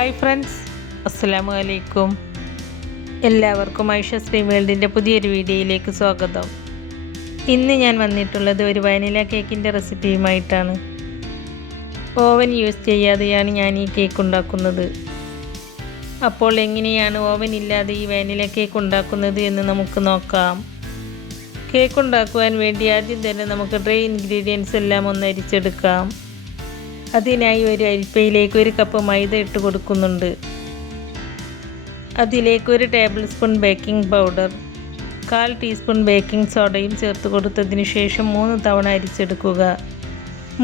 Hi friends, അസ്സലാമു അലൈക്കും. എല്ലാവർക്കും ഐഷസ് ഡ്രീം വേൾഡിൻ്റെ പുതിയൊരു വീഡിയോയിലേക്ക് സ്വാഗതം. ഇന്ന് ഞാൻ വന്നിട്ടുള്ളത് ഒരു വാനില കേക്കിൻ്റെ റെസിപ്പിയുമായിട്ടാണ്. ഓവൻ യൂസ് ചെയ്യാതെയാണ് ഞാൻ ഈ കേക്ക് ഉണ്ടാക്കുന്നത്. അപ്പോൾ എങ്ങനെയാണ് ഓവൻ ഇല്ലാതെ ഈ വാനില കേക്ക് ഉണ്ടാക്കുന്നത് എന്ന് നമുക്ക് നോക്കാം. കേക്ക് ഉണ്ടാക്കുവാൻ വേണ്ടി ആദ്യം തന്നെ നമുക്ക് ഡ്രൈ ഇൻഗ്രീഡിയൻസ് എല്ലാം ഒന്ന് അരിച്ചെടുക്കാം. അതിനായി ഒരു അരിപ്പയിലേക്ക് 1 കപ്പ് മൈദ ഇട്ട് കൊടുക്കുന്നുണ്ട്. അതിലേക്ക് 1 tablespoon baking powder, 1/4 teaspoon baking സോഡയും ചേർത്ത് കൊടുത്തതിന് ശേഷം 3 തവണ അരിച്ചെടുക്കുക.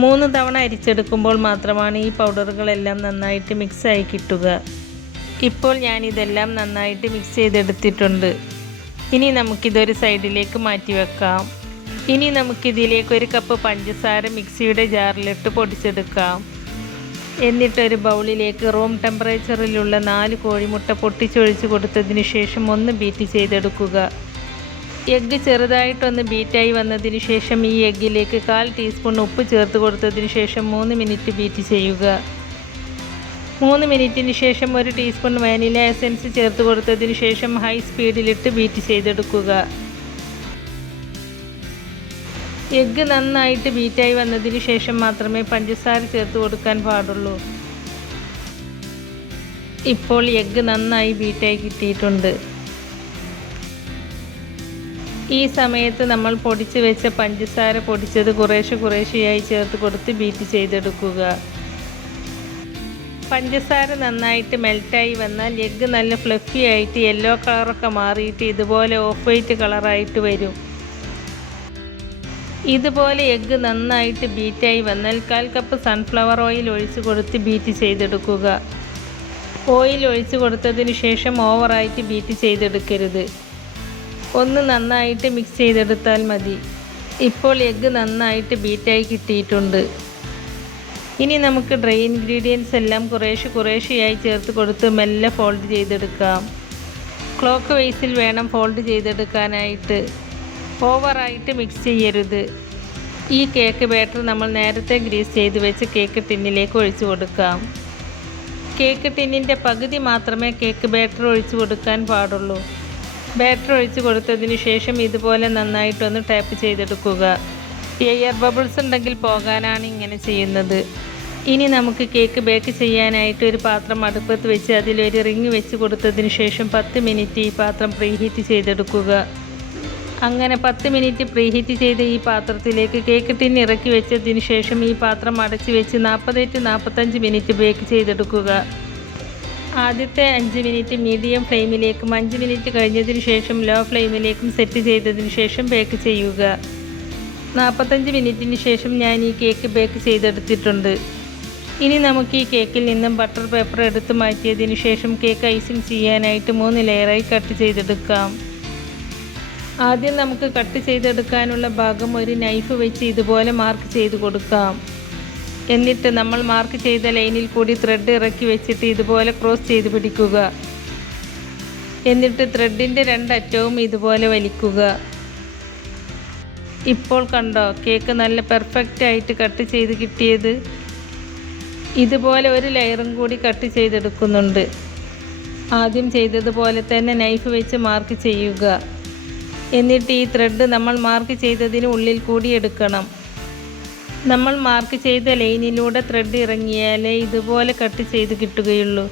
3 തവണ അരിച്ചെടുക്കുമ്പോൾ മാത്രമാണ് ഈ പൗഡറുകളെല്ലാം നന്നായിട്ട് മിക്സായി കിട്ടുക. ഇപ്പോൾ ഞാനിതെല്ലാം നന്നായിട്ട് മിക്സ് ചെയ്തെടുത്തിട്ടുണ്ട്. ഇനി നമുക്കിതൊരു സൈഡിലേക്ക് മാറ്റി വെക്കാം. ഇനി നമുക്കിതിലേക്ക് 1 കപ്പ് പഞ്ചസാര മിക്സിയുടെ ജാറിലിട്ട് പൊടിച്ചെടുക്കാം. എന്നിട്ടൊരു ബൗളിലേക്ക് റൂം ടെമ്പറേച്ചറിലുള്ള 4 കോഴിമുട്ട പൊട്ടിച്ചൊഴിച്ച് കൊടുത്തതിന് ശേഷം ഒന്ന് ബീറ്റ് ചെയ്തെടുക്കുക. എഗ്ഗ് ചെറുതായിട്ടൊന്ന് ബീറ്റായി വന്നതിന് ശേഷം ഈ എഗ്ഗിലേക്ക് 1/4 ടീസ്പൂൺ ഉപ്പ് ചേർത്ത് കൊടുത്തതിന് ശേഷം 3 മിനിറ്റ് ബീറ്റ് ചെയ്യുക. 3 മിനിറ്റിന് ശേഷം 1 ടീസ്പൂൺ വാനില എസൻസ് ചേർത്ത് കൊടുത്തതിന് ശേഷം ഹൈ സ്പീഡിലിട്ട് ബീറ്റ് ചെയ്തെടുക്കുക. എഗ്ഗ് നന്നായിട്ട് ബീറ്റായി വന്നതിന് ശേഷം മാത്രമേ പഞ്ചസാര ചേർത്ത് കൊടുക്കാൻ പാടുള്ളൂ. ഇപ്പോൾ എഗ്ഗ് നന്നായി ബീറ്റായി കിട്ടിയിട്ടുണ്ട്. ഈ സമയത്ത് നമ്മൾ പൊടിച്ച് വെച്ച പഞ്ചസാര പൊടിച്ചത് കുറേശ്ശെയായി ചേർത്ത് കൊടുത്ത് ബീറ്റ് ചെയ്തെടുക്കുക. പഞ്ചസാര നന്നായിട്ട് മെൽറ്റായി വന്നാൽ എഗ്ഗ് നല്ല ഫ്ലഫി ആയിട്ട് യെല്ലോ കളറൊക്കെ മാറിയിട്ട് ഇതുപോലെ ഓഫ് വൈറ്റ് കളറായിട്ട് വരും. ഇതുപോലെ എഗ്ഗ് നന്നായിട്ട് ബീറ്റായി വന്നാൽ 1/4 കപ്പ് സൺഫ്ലവർ ഓയിൽ ഒഴിച്ച് കൊടുത്ത് ബീറ്റ് ചെയ്തെടുക്കുക. ഓയിൽ ഒഴിച്ച് കൊടുത്തതിന് ശേഷം ഓവറായിട്ട് ബീറ്റ് ചെയ്തെടുക്കരുത്. ഒന്ന് നന്നായിട്ട് മിക്സ് ചെയ്തെടുത്താൽ മതി. ഇപ്പോൾ എഗ്ഗ് നന്നായിട്ട് ബീറ്റായി കിട്ടിയിട്ടുണ്ട്. ഇനി നമുക്ക് ഡ്രൈ ഇൻഗ്രീഡിയൻസ് എല്ലാം കുറേശ്ശെയായി ചേർത്ത് കൊടുത്ത് മെല്ലെ ഫോൾഡ് ചെയ്തെടുക്കാം. ക്ലോക്ക് വൈസിൽ വേണം ഫോൾഡ് ചെയ്തെടുക്കാനായിട്ട്. ഓവറായിട്ട് മിക്സ് ചെയ്യരുത്. ഈ കേക്ക് ബാറ്റർ നമ്മൾ നേരത്തെ ഗ്രീസ് ചെയ്ത് വെച്ച് കേക്ക് ടിന്നിലേക്ക് ഒഴിച്ചു കൊടുക്കാം. കേക്ക് ടിന്നിൻ്റെ പകുതി മാത്രമേ കേക്ക് ബാറ്റർ ഒഴിച്ചു കൊടുക്കാൻ പാടുള്ളൂ. ബാറ്റർ ഒഴിച്ച് കൊടുത്തതിന് ശേഷം ഇതുപോലെ നന്നായിട്ടൊന്ന് ടാപ്പ് ചെയ്തെടുക്കുക. എയർ ബബിൾസ് ഉണ്ടെങ്കിൽ പോകാനാണ് ഇങ്ങനെ ചെയ്യുന്നത്. ഇനി നമുക്ക് കേക്ക് ബേക്ക് ചെയ്യാനായിട്ട് ഒരു പാത്രം അടുപ്പത്ത് വെച്ച് അതിലൊരു റിങ് വെച്ച് കൊടുത്തതിന് ശേഷം 10 മിനിറ്റ് ഈ പാത്രം പ്രീഹീറ്റ് ചെയ്തെടുക്കുക. അങ്ങനെ 10 മിനിറ്റ് പ്രീഹീറ്റ് ചെയ്ത ഈ പാത്രത്തിലേക്ക് കേക്ക് ടിൻ ഇറക്കി വെച്ചതിന് ശേഷം ഈ പാത്രം അടച്ച് വെച്ച് 40-45 മിനിറ്റ് ബേക്ക് ചെയ്തെടുക്കുക. ആദ്യത്തെ 5 മിനിറ്റ് മീഡിയം ഫ്ലെയിമിലേക്കും 5 മിനിറ്റ് കഴിഞ്ഞതിന് ശേഷം ലോ ഫ്ലെയിമിലേക്കും സെറ്റ് ചെയ്തതിന് ശേഷം ബേക്ക് ചെയ്യുക. 45 മിനിറ്റിന് ശേഷം ഞാൻ ഈ കേക്ക് ബേക്ക് ചെയ്തെടുത്തിട്ടുണ്ട്. ഇനി നമുക്ക് ഈ കേക്കിൽ നിന്നും ബട്ടർ പേപ്പർ എടുത്ത് മാറ്റിയതിന് ശേഷം കേക്ക് ഐസിങ് ചെയ്യാനായിട്ട് 3 ലെയറായി കട്ട് ചെയ്തെടുക്കാം. ആദ്യം നമുക്ക് കട്ട് ചെയ്തെടുക്കാനുള്ള ഭാഗം ഒരു നൈഫ് വെച്ച് ഇതുപോലെ മാർക്ക് ചെയ്ത് കൊടുക്കാം. എന്നിട്ട് നമ്മൾ മാർക്ക് ചെയ്ത ലൈനിൽ കൂടി ത്രെഡ് ഇറക്കി വെച്ചിട്ട് ഇതുപോലെ ക്രോസ് ചെയ്ത് പിടിക്കുക. എന്നിട്ട് ത്രെഡിൻ്റെ 2 അറ്റവും ഇതുപോലെ വലിക്കുക. ഇപ്പോൾ കണ്ടോ കേക്ക് നല്ല പെർഫെക്റ്റ് ആയിട്ട് കട്ട് ചെയ്ത് കിട്ടിയത്. ഇതുപോലെ ഒരു ലെയറും കൂടി കട്ട് ചെയ്തെടുക്കുന്നുണ്ട്. ആദ്യം ചെയ്തതുപോലെ തന്നെ നൈഫ് വെച്ച് മാർക്ക് ചെയ്യുക. എന്നിട്ട് ഈ ത്രെഡ് നമ്മൾ മാർക്ക് ചെയ്തതിന് ഉള്ളിൽ കൂടി എടുക്കണം. നമ്മൾ മാർക്ക് ചെയ്ത ലൈനിലൂടെ ത്രെഡ് ഇറങ്ങിയാലേ ഇതുപോലെ കട്ട് ചെയ്ത് കിട്ടുകയുള്ളൂ.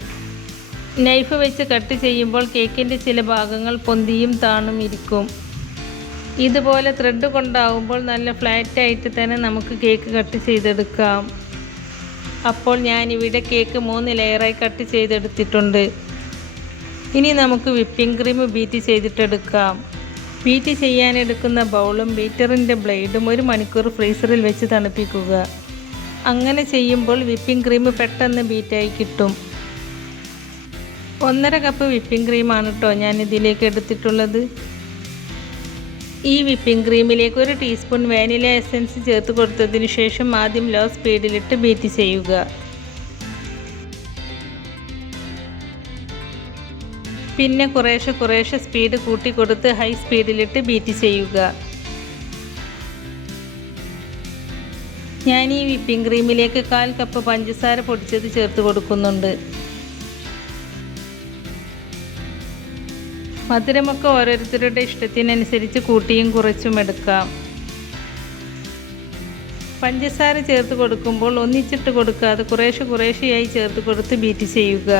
നൈഫ് വെച്ച് കട്ട് ചെയ്യുമ്പോൾ കേക്കിൻ്റെ ചില ഭാഗങ്ങൾ പൊന്തിയും താണും ഇരിക്കും. ഇതുപോലെ ത്രെഡ് കൊണ്ടാവുമ്പോൾ നല്ല ഫ്ലാറ്റായിട്ട് തന്നെ നമുക്ക് കേക്ക് കട്ട് ചെയ്തെടുക്കാം. അപ്പോൾ ഞാനിവിടെ കേക്ക് 3 ലെയറായി കട്ട് ചെയ്തെടുത്തിട്ടുണ്ട്. ഇനി നമുക്ക് വിപ്പിംഗ് ക്രീം ബീറ്റ് ചെയ്തിട്ടെടുക്കാം. ബീറ്റ് ചെയ്യാനെടുക്കുന്ന ബൗളും ബീറ്ററിൻ്റെ ബ്ലേഡും 1 മണിക്കൂർ ഫ്രീസറിൽ വെച്ച് തണുപ്പിക്കുക. അങ്ങനെ ചെയ്യുമ്പോൾ വിപ്പിംഗ് ക്രീം പെട്ടെന്ന് ബീറ്റായി കിട്ടും. 1.5 കപ്പ് വിപ്പിംഗ് ക്രീമാണ് കേട്ടോ ഞാൻ ഇതിലേക്ക് എടുത്തിട്ടുള്ളത്. ഈ വിപ്പിംഗ് ക്രീമിലേക്ക് 1 ടീസ്പൂൺ വാനില എസൻസ് ചേർത്ത് കൊടുത്തതിന് ശേഷം ആദ്യം ലോ സ്പീഡിലിട്ട് ബീറ്റ് ചെയ്യുക. പിന്നെ കുറേശ്ശെ സ്പീഡ് കൂട്ടിക്കൊടുത്ത് ഹൈ സ്പീഡിലിട്ട് ബീറ്റ് ചെയ്യുക. ഞാൻ ഈ വിപ്പിംഗ് ക്രീമിലേക്ക് 1/4 കപ്പ് പഞ്ചസാര പൊടിച്ചത് ചേർത്ത് കൊടുക്കുന്നുണ്ട്. മധുരമൊക്കെ ഓരോരുത്തരുടെ ഇഷ്ടത്തിനനുസരിച്ച് കൂട്ടിയും കുറച്ചും എടുക്കാം. പഞ്ചസാര ചേർത്ത് കൊടുക്കുമ്പോൾ ഒന്നിച്ചിട്ട് കൊടുക്കാതെ കുറേശ്ശെയായി ചേർത്ത് കൊടുത്ത് ബീറ്റ് ചെയ്യുക.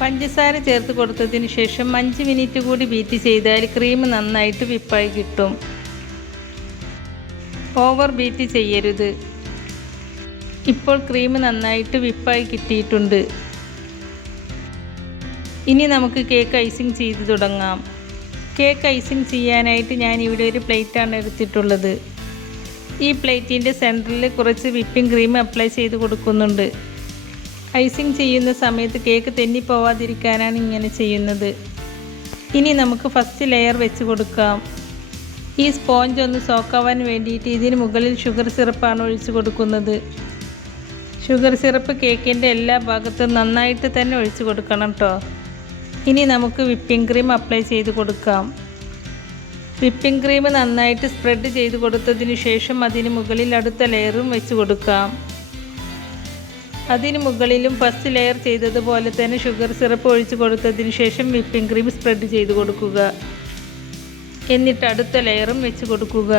പഞ്ചസാര ചേർത്ത് കൊടുത്തതിന് ശേഷം 5 മിനിറ്റ് കൂടി ബീറ്റ് ചെയ്താൽ ക്രീം നന്നായിട്ട് വിപ്പായി കിട്ടും. ഓവർ ബീറ്റ് ചെയ്യരുത്. ഇപ്പോൾ ക്രീം നന്നായിട്ട് വിപ്പായി കിട്ടിയിട്ടുണ്ട്. ഇനി നമുക്ക് കേക്ക് ഐസിങ് ചെയ്ത് തുടങ്ങാം. കേക്ക് ഐസിങ് ചെയ്യാനായിട്ട് ഞാൻ ഇവിടെ ഒരു പ്ലേറ്റാണ് എടുത്തിട്ടുള്ളത്. ഈ പ്ലേറ്റിൻ്റെ സെൻറ്ററിൽ കുറച്ച് വിപ്പിംഗ് ക്രീം അപ്ലൈ ചെയ്ത് കൊടുക്കുന്നുണ്ട്. ഐസിങ് ചെയ്യുന്ന സമയത്ത് കേക്ക് തെന്നിപ്പോവാതിരിക്കാനാണ് ഇങ്ങനെ ചെയ്യുന്നത്. ഇനി നമുക്ക് ഫസ്റ്റ് ലെയർ വെച്ച് കൊടുക്കാം. ഈ സ്പോഞ്ച് ഒന്ന് സോക്കാവാൻ വേണ്ടിയിട്ട് ഇതിന് മുകളിൽ ഷുഗർ സിറപ്പാണ് ഒഴിച്ച് കൊടുക്കുന്നത്. ഷുഗർ സിറപ്പ് കേക്കിൻ്റെ എല്ലാ ഭാഗത്തും നന്നായിട്ട് തന്നെ ഒഴിച്ച് കൊടുക്കണം കേട്ടോ. ഇനി നമുക്ക് വിപ്പിംഗ് ക്രീം അപ്ലൈ ചെയ്ത് കൊടുക്കാം. വിപ്പിംഗ് ക്രീം നന്നായിട്ട് സ്പ്രെഡ് ചെയ്ത് കൊടുത്തതിന് ശേഷം അതിന് മുകളിൽ അടുത്ത ലെയറും വെച്ച് കൊടുക്കാം. അതിന് മുകളിലും ഫസ്റ്റ് ലെയർ ചെയ്തതുപോലെ തന്നെ ഷുഗർ സിറപ്പ് ഒഴിച്ച് കൊടുത്തതിന് ശേഷം വിപ്പിംഗ് ക്രീം സ്പ്രെഡ് ചെയ്ത് കൊടുക്കുക. എന്നിട്ട് അടുത്ത ലെയറും വെച്ച് കൊടുക്കുക.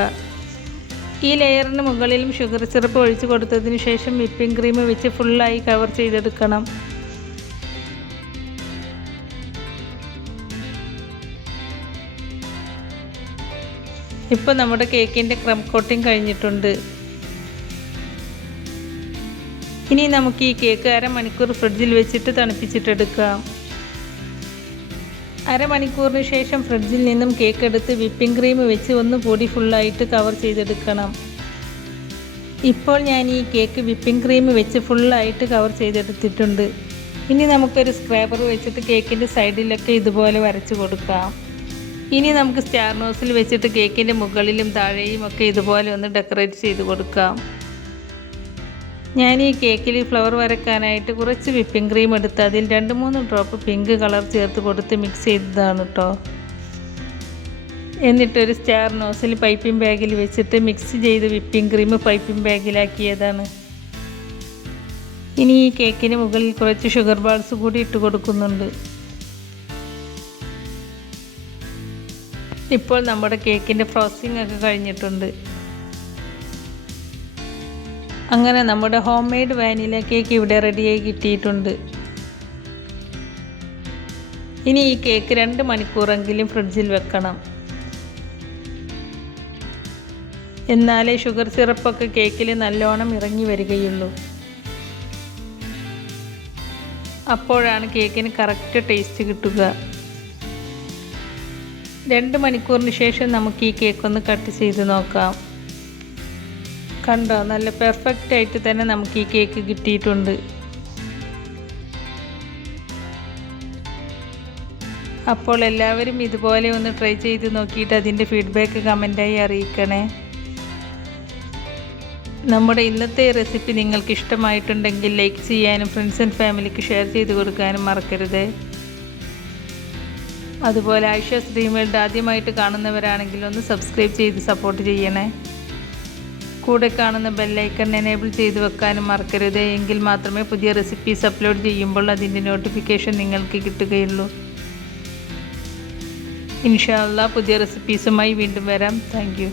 ഈ ലെയറിന് മുകളിലും ഷുഗർ സിറപ്പ് ഒഴിച്ച് കൊടുത്തതിന് ശേഷം വിപ്പിംഗ് ക്രീം വെച്ച് ഫുള്ളായി കവർ ചെയ്തെടുക്കണം. ഇപ്പോൾ നമ്മുടെ കേക്കിൻ്റെ ക്രം കോട്ടിംഗ് കഴിഞ്ഞിട്ടുണ്ട്. ഇനി നമുക്ക് ഈ കേക്ക് അരമണിക്കൂർ ഫ്രിഡ്ജിൽ വെച്ചിട്ട് തണുപ്പിച്ചിട്ടെടുക്കാം. അരമണിക്കൂറിന് ശേഷം ഫ്രിഡ്ജിൽ നിന്നും കേക്ക് എടുത്ത് വിപ്പിംഗ് ക്രീം വെച്ച് ഒന്നുകൂടി ഫുള്ളായിട്ട് കവർ ചെയ്തെടുക്കണം. ഇപ്പോൾ ഞാൻ ഈ കേക്ക് വിപ്പിംഗ് ക്രീം വെച്ച് ഫുള്ളായിട്ട് കവർ ചെയ്തെടുത്തിട്ടുണ്ട്. ഇനി നമുക്കൊരു സ്ക്രാപ്പർ വെച്ചിട്ട് കേക്കിൻ്റെ സൈഡിലൊക്കെ ഇതുപോലെ വരച്ച് കൊടുക്കാം. ഇനി നമുക്ക് സ്റ്റാർ നോസിൽ വെച്ചിട്ട് കേക്കിൻ്റെ മുകളിലും താഴെയും ഒക്കെ ഇതുപോലെ ഒന്ന് ഡെക്കറേറ്റ് ചെയ്ത് കൊടുക്കാം. ഞാൻ ഈ കേക്കിൽ ഫ്ലവർ വരയ്ക്കാനായിട്ട് കുറച്ച് വിപ്പിംഗ് ക്രീം എടുത്ത് അതിൽ 2-3 ഡ്രോപ്പ് പിങ്ക് കളർ ചേർത്ത് കൊടുത്ത് മിക്സ് ചെയ്തതാണ് കേട്ടോ. എന്നിട്ടൊരു സ്റ്റാർ നോസിൽ പൈപ്പിംഗ് ബാഗിൽ വെച്ചിട്ട് മിക്സ് ചെയ്ത് വിപ്പിംഗ് ക്രീം പൈപ്പിംഗ് ബാഗിലാക്കിയതാണ്. ഇനി ഈ കേക്കിന് മുകളിൽ കുറച്ച് ഷുഗർ ബാൾസ് കൂടി ഇട്ട് കൊടുക്കുന്നുണ്ട്. ഇപ്പോൾ നമ്മുടെ കേക്കിൻ്റെ ഫ്രോസ്റ്റിംഗ് ഒക്കെ കഴിഞ്ഞിട്ടുണ്ട്. അങ്ങനെ നമ്മുടെ ഹോം മെയ്ഡ് വാനില കേക്ക് ഇവിടെ റെഡിയായി കിട്ടിയിട്ടുണ്ട്. ഇനി ഈ കേക്ക് 2 മണിക്കൂറെങ്കിലും ഫ്രിഡ്ജിൽ വെക്കണം. എന്നാലേ ഷുഗർ സിറപ്പൊക്കെ കേക്കിൽ നല്ലോണം ഇറങ്ങി വരികയുള്ളൂ. അപ്പോഴാണ് കേക്കിന് കറക്റ്റ് ടേസ്റ്റ് കിട്ടുക. 2 മണിക്കൂറിന് ശേഷം നമുക്ക് ഈ കേക്ക് ഒന്ന് കട്ട് ചെയ്ത് നോക്കാം. കണ്ടോ, നല്ല പെർഫെക്റ്റ് ആയിട്ട് തന്നെ നമുക്ക് ഈ കേക്ക് കിട്ടിയിട്ടുണ്ട്. അപ്പോൾ എല്ലാവരും ഇതുപോലെ ഒന്ന് ട്രൈ ചെയ്ത് നോക്കിയിട്ട് അതിൻ്റെ ഫീഡ്ബാക്ക് കമൻറ്റായി അറിയിക്കണേ. നമ്മുടെ ഇന്നത്തെ റെസിപ്പി നിങ്ങൾക്ക് ഇഷ്ടമായിട്ടുണ്ടെങ്കിൽ ലൈക്ക് ചെയ്യാനും ഫ്രണ്ട്സ് ആൻഡ് ഫാമിലിക്ക് ഷെയർ ചെയ്ത് കൊടുക്കാനും മറക്കരുത്. അതുപോലെ ആയിഷാസ് ഡ്രീം വേൾഡ് ആദ്യമായിട്ട് കാണുന്നവരാണെങ്കിൽ ഒന്ന് സബ്സ്ക്രൈബ് ചെയ്ത് സപ്പോർട്ട് ചെയ്യണേ. കൂടെ കാണുന്ന ബെല്ലൈക്കൺ എനേബിൾ ചെയ്ത് വെക്കാനും മറക്കരുത്. എങ്കിൽ മാത്രമേ പുതിയ റെസിപ്പീസ് അപ്ലോഡ് ചെയ്യുമ്പോൾ അതിൻ്റെ നോട്ടിഫിക്കേഷൻ നിങ്ങൾക്ക് കിട്ടുകയുള്ളൂ. ഇൻഷാ അല്ലാഹ് പുതിയ റെസിപ്പീസുമായി വീണ്ടും വരാം. Thank you.